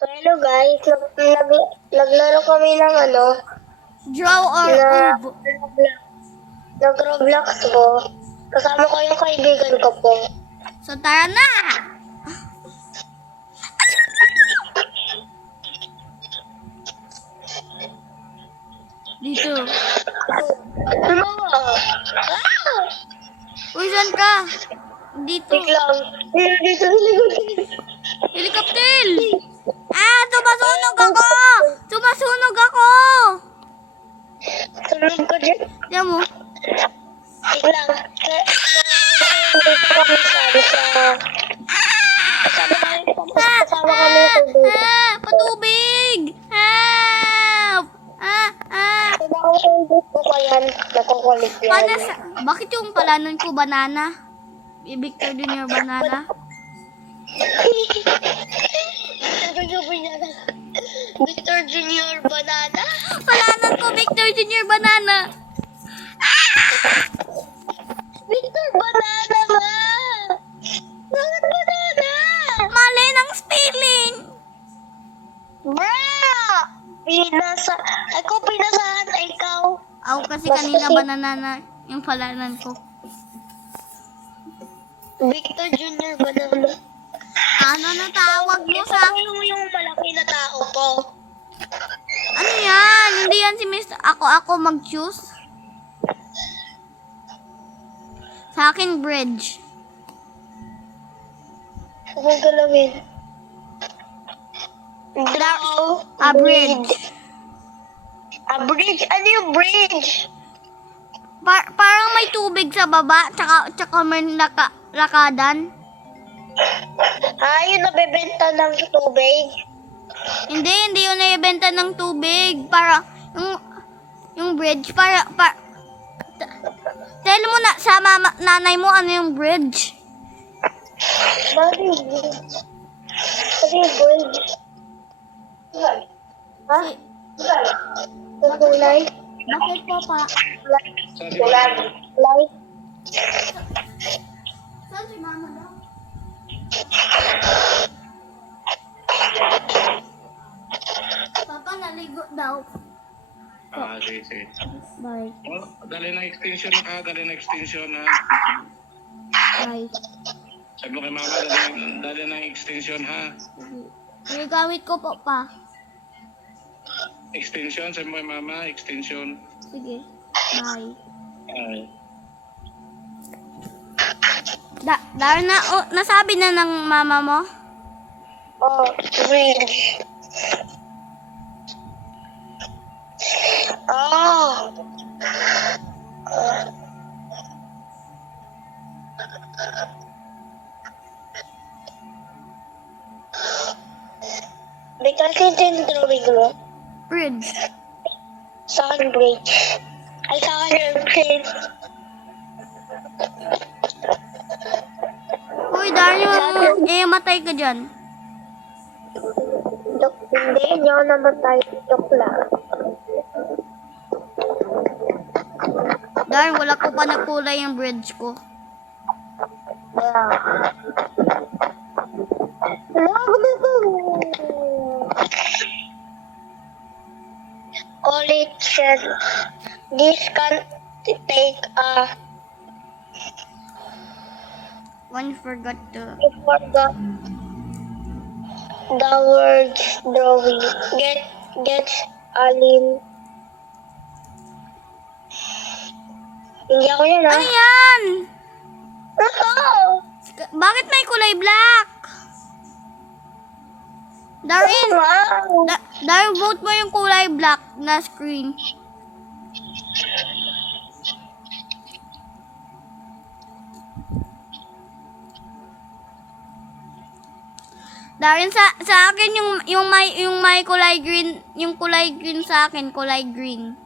So hello guys, naglaro kami ng Draw or na oob. nag-Roblox ko. Kasama ko yung kaibigan ko po. So tara na! Dito. Ano? Uy, saan ka? Dito. Wait lang. Dito sa likod. Helicopter! Ah, sumasunog ako! Sumasunog ako! Tulog ko dyan. Diyan mo? Wait lang. Dito kami kasama kami sa dito. Patubig! Help! Kasama kami sa dito ko yan. Nakukulit yan. Bakit yung palanan ko banana? Victor Junior banana? Victor Junior Banana? Palanan ko Victor Junior banana! Victor Banana nga! Bakit banana? Mali ng spelling! Bra! Ako pinasahan na ikaw. Ako kasi kanina banana na yung palanan ko. Victor Junior Banana. Ano na tawag mo sa... Ano yung malaki na tao po? Ano yan? Hindi yan si Mr. Ako mag-choose. Sa akin, bridge. Ano galawin? Draw A bridge. A bridge? Ano yung bridge? Parang may tubig sa baba, tsaka may lakadan. Yung nabebenta ng tubig. Hindi yun naibenta ng tubig. Para, yung bridge, tell mo na sa nanay mo ano yung bridge. Bakit yung bridge? Bakit yung bridge? Ha? Yung kulay? Bakit po pa? Kulay? Saan si mama daw? Papa, naligo daw. Sige. Bye. Oh, dali ng extension ha. Bye. Sabi mo kay mama, dali ng extension ha. Sige. Gawit ko po pa. Extension, sabi mo kay mama, extension. Sige. Bye. Ay. Nasabi na ng mama mo? Bridge. May kasi yung drawing mo. Bridge. Sa akin, bridge. Ay, sa akin, airplane. Uy, Dario, matay ka dyan. Hindi, hindi ako namatay. Joke lang. Dario, wala ko pa nagkulay yung bridge ko. Yeah. Love dito. All it says, this can take One forgot to... before the words drawing. Gets alin. Hindi ako yan, Ano yan? Oo! Bakit may kulay black? Darin, Wow! Darin, vote mo yung kulay black na screen. Darin, sa akin yung may kulay green, yung kulay green sa akin, kulay green.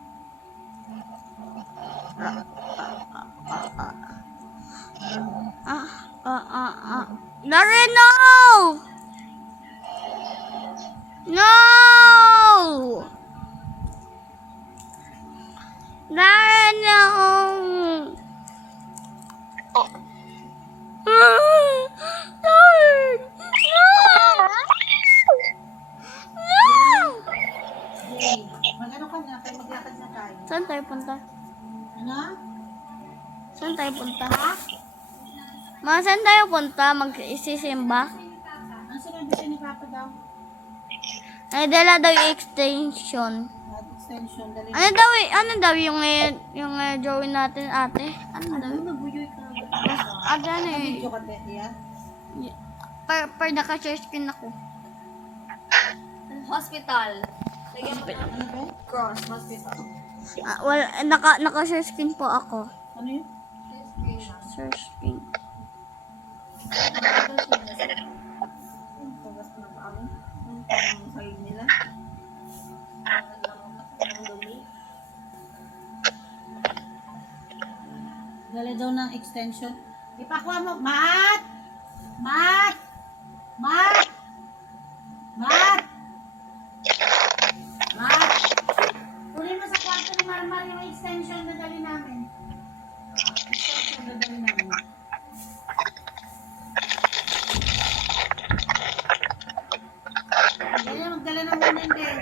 Darin, no! No! Darin, no! Darin! tayo maglakad na tayo. Saan tayo punta? Ano? Saan tayo punta? Ma, saan tayo punta? Mag-isisimba? Ang sinabi siya ni Papa daw? Ay, dala daw yung extension. Extension, dali. Ano daw yung drawing natin, ate? Ano daw? Nabuyoy ka. Ate, ano yun? Video ka, Tetia? Per naka-share screen ako. Hospital. Lagyan mo ng Ano ba? cross, hospital. Wala, naka-share screen po ako. Ano yun? Share screen. Tugas na ba ako? Ang kayo nila? Dala daw ng extension. Ipakuha mo. Mat! Mat! Mat! Mat! Mat! Tuloy mo sa kwarto ni Marmar yung extension na dali namin. Extension na dali namin. Ganyan, magdala ng unin din.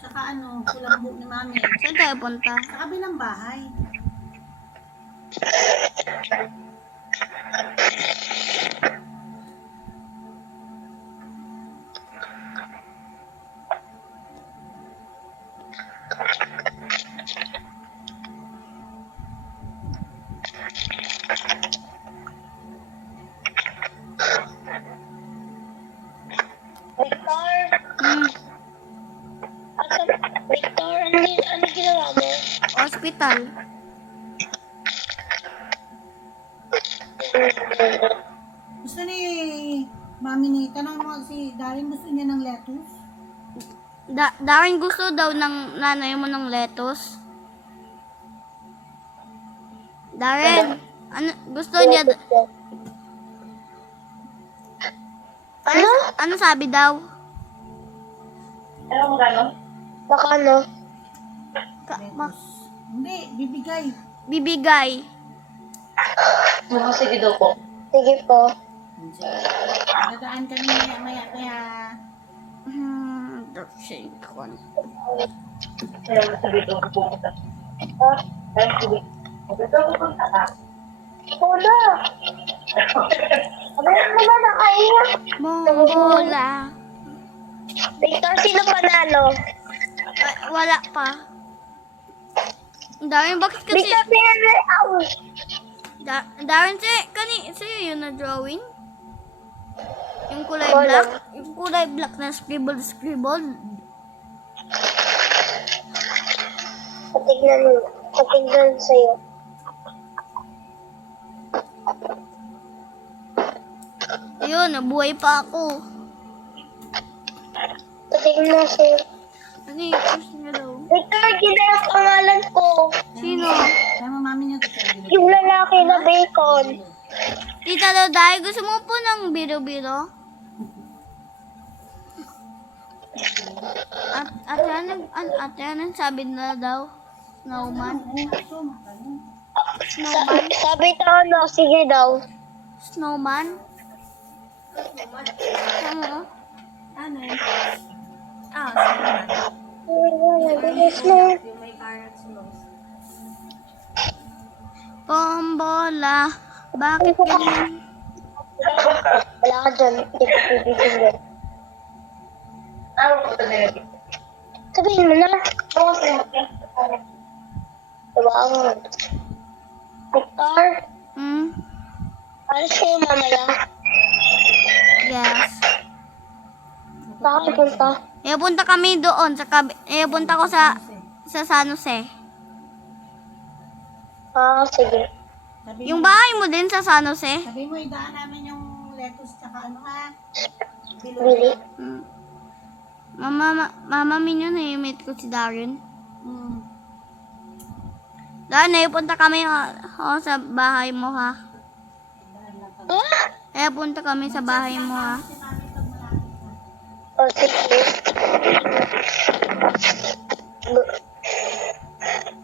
Tsaka kulang buhok ni Mami. Saan tayo punta? Sa kabilang bahay. Victor, Hmm, Victor, ano ginawa mo? hospital. Gusto ni Mami ni, tanong mo si Darren, gusto niya ng lettuce? Darren gusto daw ng nanay mo ng lettuce. Darren, gusto niya, ano sabi daw? Baka ano? Lettuce. Hindi, bibigay. Bibigay. Sige po. Dadaan kami maya kaya Shake one. Wala. Ano naman nakainga? Monggola. Victor, sino panalo? Wala pa. Darren, bakit kasi... Victor, pinalo. Darren, sa'yo yun na drawing? Yung kulay Wala. black? Yung kulay black na scribble. Patignan sa'yo. Ayun, nabuhay pa ako. Patignan sa'yo. Ano yung post niya daw? Victor, gina yung pangalan ko. Sino? tama Mami niya. Yung lalaki na bacon. Tita Loday, gusto mo po ng biro-biro? At yan, sabi na daw. Snowman. Snowman? Sabi na sige daw. Snowman? Ano? Ano yun? Yung may carrots nose. Pombola. Bakit ganyan? Wala ka dyan. Hindi ko pibigyan. Sabihin mo na. Diba ang... Victor, alis kayo mamaya. Yes. Saan punta? Punta kami doon. Punta ko sa San Jose. Sige. Yung bahay mo din sa San Jose? Sabi mo, idaan namin yung lettuce tsaka Bili. Mama minyo na yung meet ko si Darren. Mm. Darren, punta kami sa bahay mo ha. Punta kami sa bahay mo ha. Sige.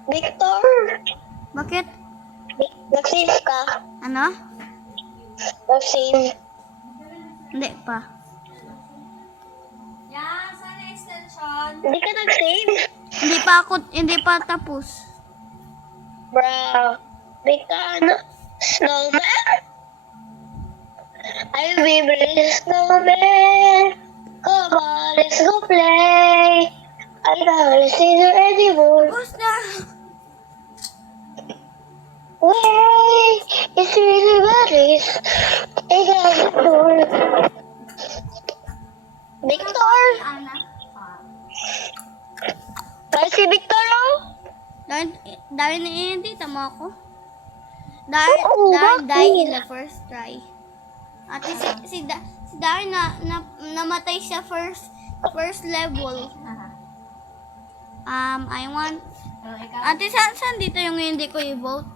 Victor, Bakit? nag-save ka? Ano? Nag-save. Hindi pa. Yan, sana extension. Hindi ka nag-save? Hindi Hindi pa tapos. Bro, make a snowman? I will build a snowman. Come on, let's go play. I don't see you anymore. Tapos na. Wait, it's really bad. I got the door. Victor? Ana. Ay, si Victor, oh? Dahil hindi, tama ako. Oo, bakit? Dahil in the first try. At si Darren namatay sa first level. I want... Ikaw? Ate, saan dito yung hindi ko i-vote?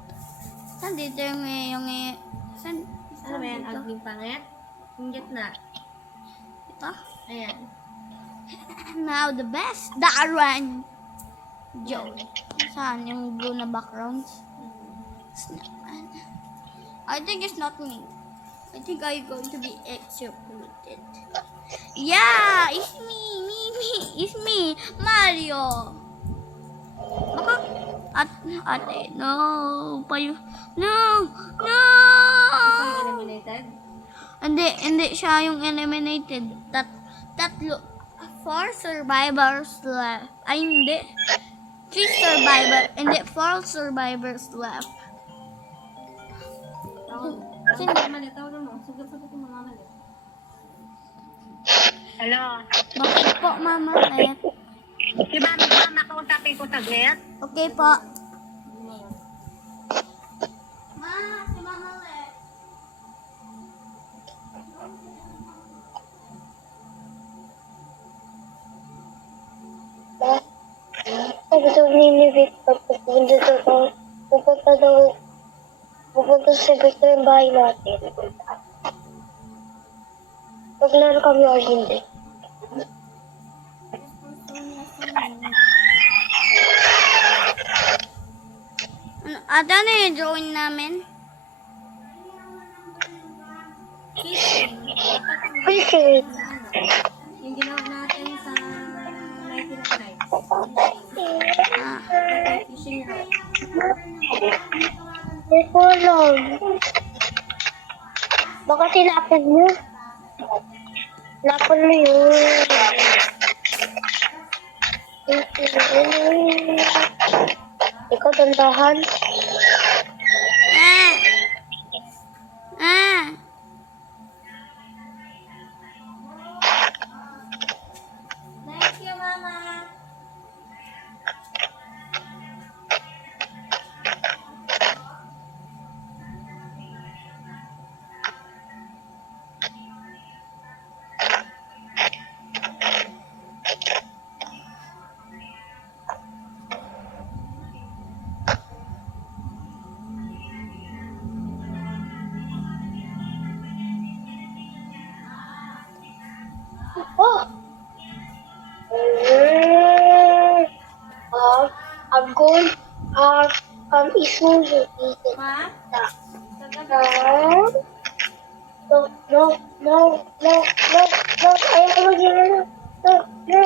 Saan dito yung saan? Ano ba yan? Ugly pangit? Yung gitna. Ito? Ayan. Now the best, Darren. Joe. Saan yung blue na backgrounds? Snapman. I think it's not me. I think I'm going to be executed. Yeah, it's me. It's me, Mario. Baka, ate, no, no. Ikaw yung eliminated? Hindi siya yung eliminated. Tatlo, 4 survivors left. Ay, hindi. 4 survivors left. Sino mali? Tawagan mo. Sugat-sugat mo mama ulit. Hello. Bakit po, Mama Let? Si Mama, kausapin ko saglit. Okay po. Ma, si Mama Let. Sabi daw ni Victor, pupunta si Victor yung bahay natin. Maglaro kami or hindi. Ate, ano yung drawing namin? Fishing. Yung ginawa natin sa 19 nights. Ah, Fishing rod. Hindi ko alam. Baka tinapan mo. Tinapan mo yun. Ikaw, dandahan. ah. Thank you, Mama. Oh! I'm going, isuyo. Ma? No, ayaw ko mag-iwan. No.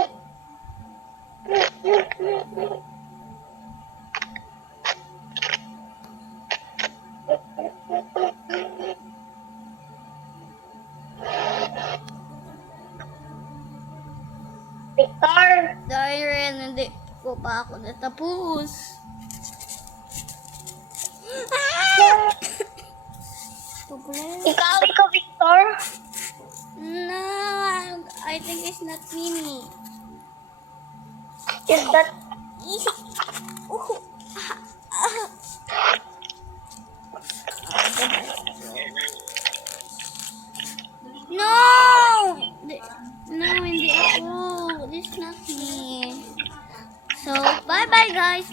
Victor! Darren, hindi ko pa ako natapos. Ikaw, Victor? No, I think it's not me. Is that... No! No, hindi ako. This is not me. So, bye-bye guys.